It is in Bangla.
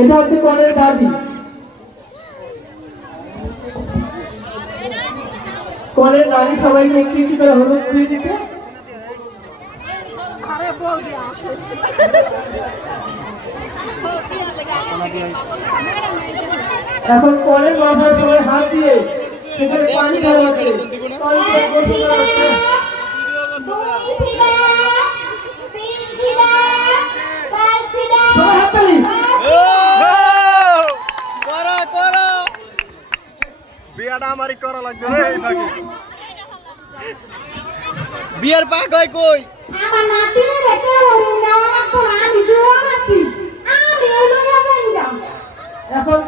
এটা হচ্ছে কনের দাবি। কনের দাবি সবাইকে একটু করে হলুদ দিয়ে দিতে। এখন কনের মাথায় সবাই হাত দিয়ে সেখানে পানি ঢালা হচ্ছে বিয়াটা আমারই করা লাগবে রে এই ফাঁকে। বিয়ার পাক হয় কই? আমার আমার তো আমি আছি। আমি এখন